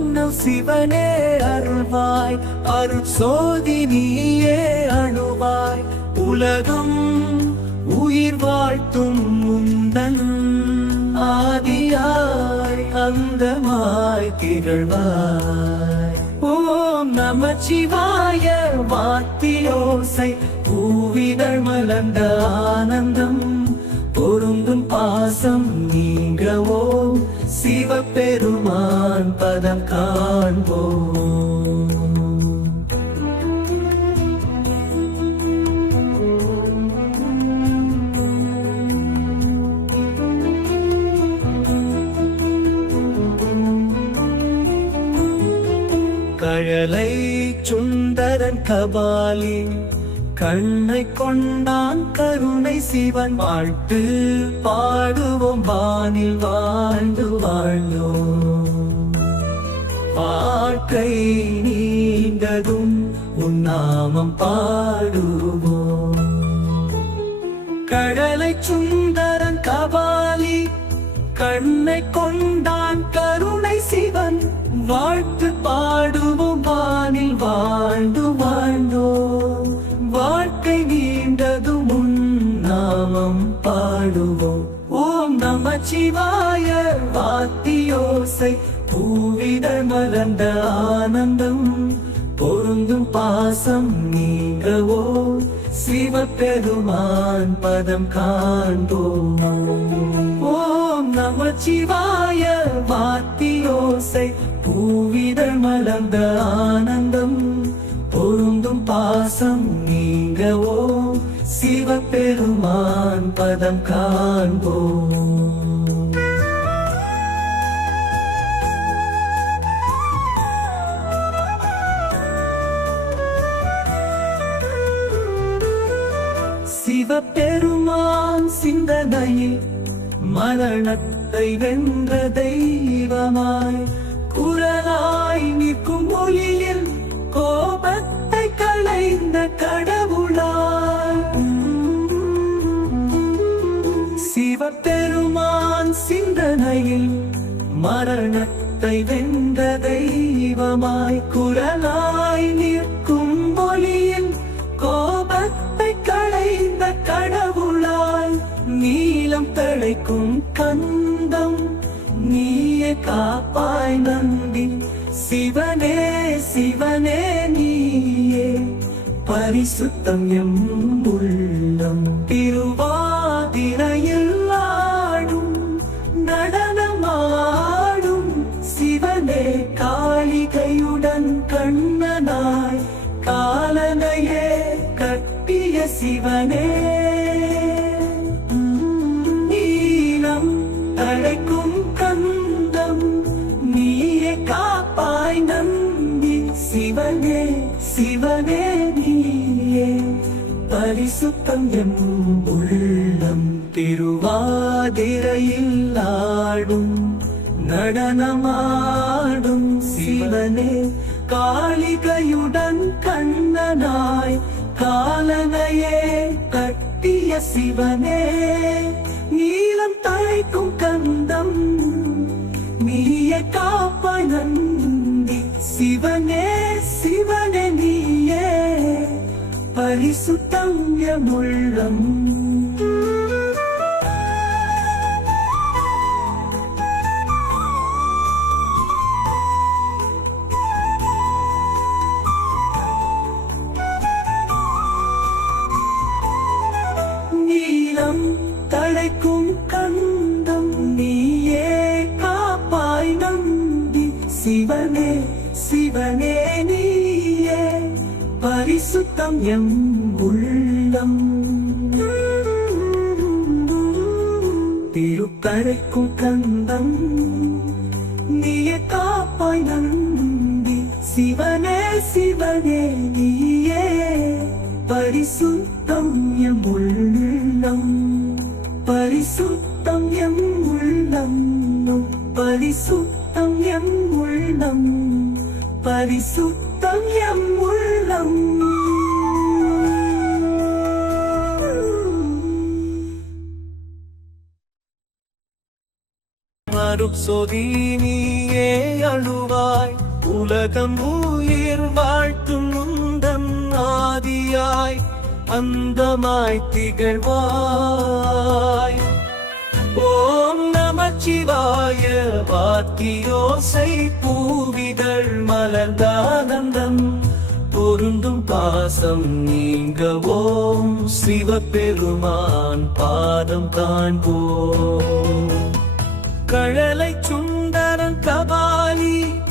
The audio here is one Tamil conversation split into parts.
வண்ணம் சிவனே அருள்வாய் அருட்சோதி நீயே அணுவாய் உலகம் உயிர் வாழ்த்தும் முந்தன் ஆதியாய் அந்தமாய் திகழ்வாய். ஓம் நமச்சிவாய வாத்தியோசை பூவிதழ் மலர்ந்த ஆனந்தம் பொருந்தும் பாசம் நீங்கவோ. சிவபெருமான் பதம் காண்போம். கழலை சுந்தரன் கபாலி கண்ணை கொண்டான் கருணை சிவன். வாழ்த்து பாடுவோம் வானில் வாழ்ந்து வாழ்ந்தோம் வாழ்க்கை நீண்டதும் உன்னாமம் பாடுவோம். கடலை சுந்தரன் கபாலி கண்ணை கொண்டான் கருணை சிவன். வாழ்த்து பாடுவோம் வானில் வாழ்ந்து வாழ்ந்தோம். நாமம் பாடுவோம். ஓம் நம சிவாய வாத்தியோசை. பூவிதழ் மலர்ந்த ஆனந்தம் பொருந்தும் பாசம் நீங்கவோ. சிவபெருமான் பதம் காண்போம். ஓம் நம சிவாய வாத்தியோசை. பூவிதழ் மலர்ந்த ஆனந்தம் பாசம் நீங்கவோ சிவபெருமான் பதம் காண்போம். சிவபெருமான் சிந்தனையில் மரணத்தை வென்ற தெய்வமாய் குரலாய் நிற்கும் ஒளியில் கோ களைந்த கடவுளாய் சிவபெருமான் சிந்தனையில் மரணத்தை வெந்த தெய்வமாய் குரலாய் நிற்கும் மொழியில் கோபத்தை களைந்த கடவுளாய் நீளம் தழைக்கும் கந்தம் நீயே காப்பாய் நந்தி. சிவனே சிவனே நீ பரிசுத்தம் எம்புள்ளம். திருவாதிரையில் ஆடும் நடனமாடும் சிவனே காளிகையுடன் கண்ணனாய் காலனையே கட்டிய சிவனே. சிவனே நீயே. பரிசுத்தம் எம் உள்ளம் திருவாதிரையில் ஆடும் நடனமாடும் சிவனே காளிகையுடன் கண்ணனாய் காலனையே கட்டிய சிவனே. நீளம் தழைக்கும் கந்தம் நீய காப்பாய் நந்தி சிவனே. பரிசுத்தம் எம் உள்ளம். நீலம் கந்தம் நீயே காப்பாய் நம்பி சிவனே சிவனே நீயே. பரிசுத்தம் எம் திருக்கரைக்கும் கந்தம் நீயே காப்பாய் நந்தி சிவனே சிவனே நீயே பரிசுத்தம் எம் உள்ளம் பரிசுத்தம் எம் உள்ளம் பரிசுத்தம் எம் உள்ளம் பரிசுத்தம் எம் உள்ளம் அருட்சொதி நீயே அழுவாய். உலகம் உயிர் வாழ்த்தும் முந்தன் ஆதியாய். அந்தமாய் திகழ்வாய். ஓம் நமச்சிவாய வாத்தியோசை பூவிதழ் மலர்ந்தானந்தம் பொருந்தும் பாசம் நீங்க ஓம் சிவபெருமான் பாதம் காண்போம். கழலை சுந்தரன் கபாலி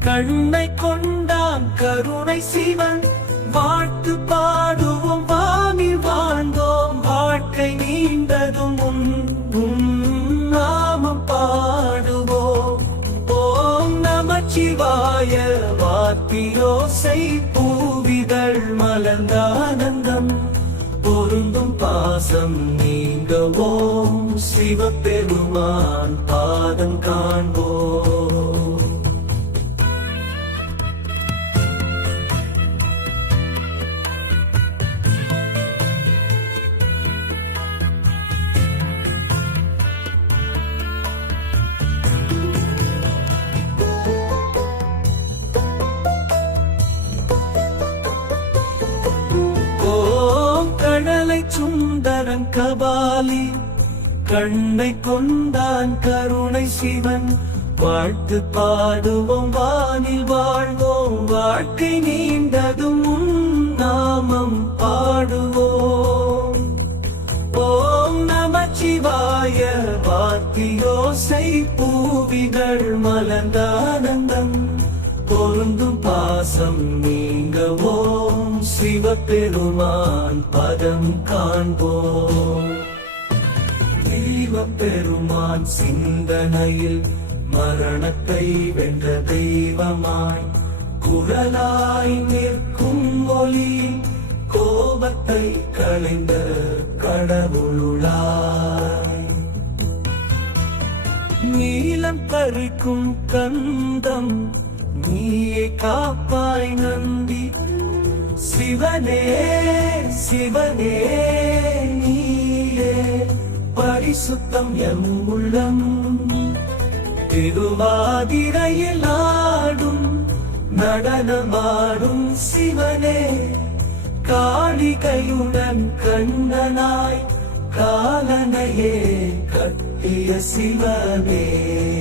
கண்ணை கொண்டான் கருணை சிவன். வாழ்த்து பாடுவோம் வாமி வாழ்ந்தோம் வாழ்க்கை நீண்டதும் உன் உன் நாமம் பாடுவோம். ஓம் நமச்சிவாய வாத்தியோசை பூவிதழ் மலர்ந்த ஆனந்தம். பொருந்தும் பாசம் நீங்க ஓம் சிவபெருமான் பாதம் காண்போம். கபாலி கண்ணை கொண்டான் கருணை சிவன். வாழ்த்து பாடுவோம் வானில் வாழ்வோம் வாழ்க்கை நீண்டதும் உன் நாமம் பாடுவோம். ஓம் நமச்சிவாய வாத்தியோசை பூவிகள் மலர்ந்த ஆனந்தம். பொருந்தும் பாசம் பெருமான் பதம் காண்போம். தெய்வ பெருமான் சிந்தனையில் மரணத்தை வென்ற தெய்வமாய் குரலாய் நிற்கும் ஒளி கோபத்தை களைந்த கடவுளாய் நீலம் பறிக்கும் கந்தம் நீயே காப்பாய் நந்தி சிவனே சிவனே நீயே. பரிசுத்தம் எம் உள்ளம். திருவாதிரையில் ஆடும் நடனமாடும் சிவனே. காளிகையுடன் கண்ணனாய் காலனையே கட்டிய சிவனே.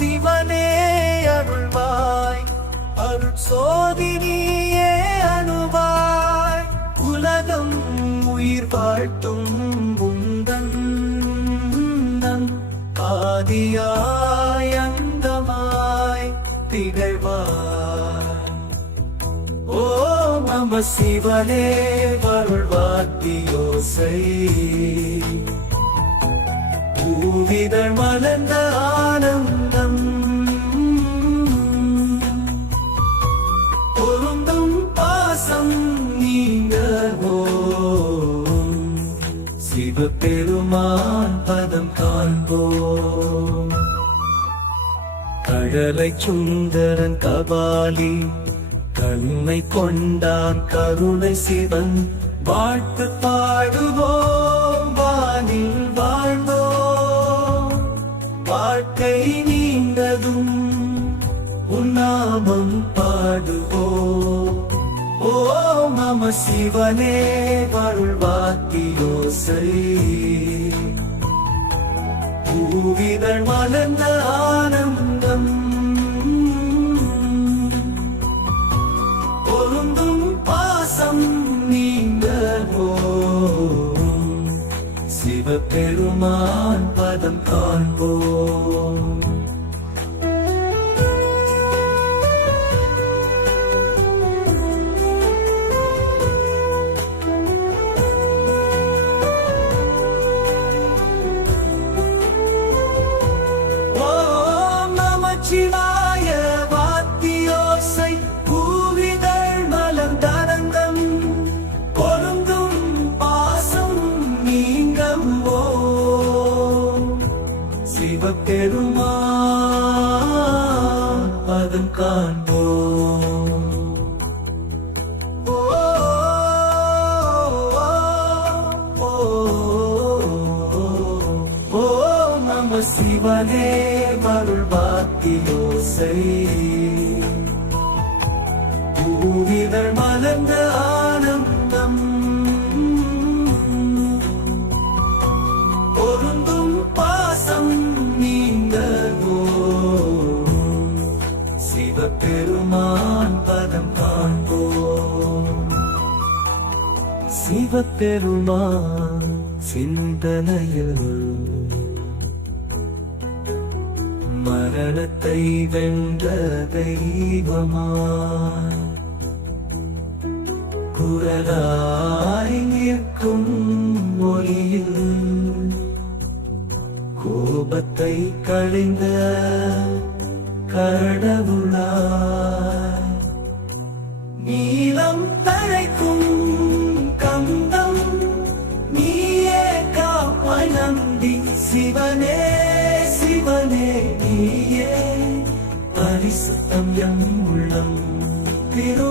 சிவனே அருள்வாய். அருள் சோதினியே அணுவாய். உலகம் உயிர் வாழ்த்தும் உந்தன் ஆதியாயந்தமாய் திகழ்வாய். ஓ நம சிவனே வருள்வாத்தியோசை பூவிதழ் மலர்ந்த ஆனந்தம் பெருமான் பதம் காண்போம். கடலை சுந்தரன் கபாலி கண்ணை கொண்டான் கருணை சிவன். வாழ்த்து பாடுவோம் வானில் வாழ்வோம். வாழ்க்கை நீண்டதும் உன்னாமம் பாடுவோம். ஓ மம சிவனே வருள்வாத்தியோசை பூவிதழ் மலர்ந்த ஆனந்தம். பொருந்தும் பாசம் நீங்க சிவபெருமான் பதம் காண்போம். சிவனே மருள் பாத்தியோசை பூவிதழ் மலர்ந்த ஆனந்தம். பொருந்தும் பாசம் நீங்க சிவபெருமான் பதம் காண்போம். சிவபெருமான் சிந்தனையில் மரணத்தை வென்ற தெய்வமா குரலாய் பரிசுத்தம் எம் உள்ளம். திரு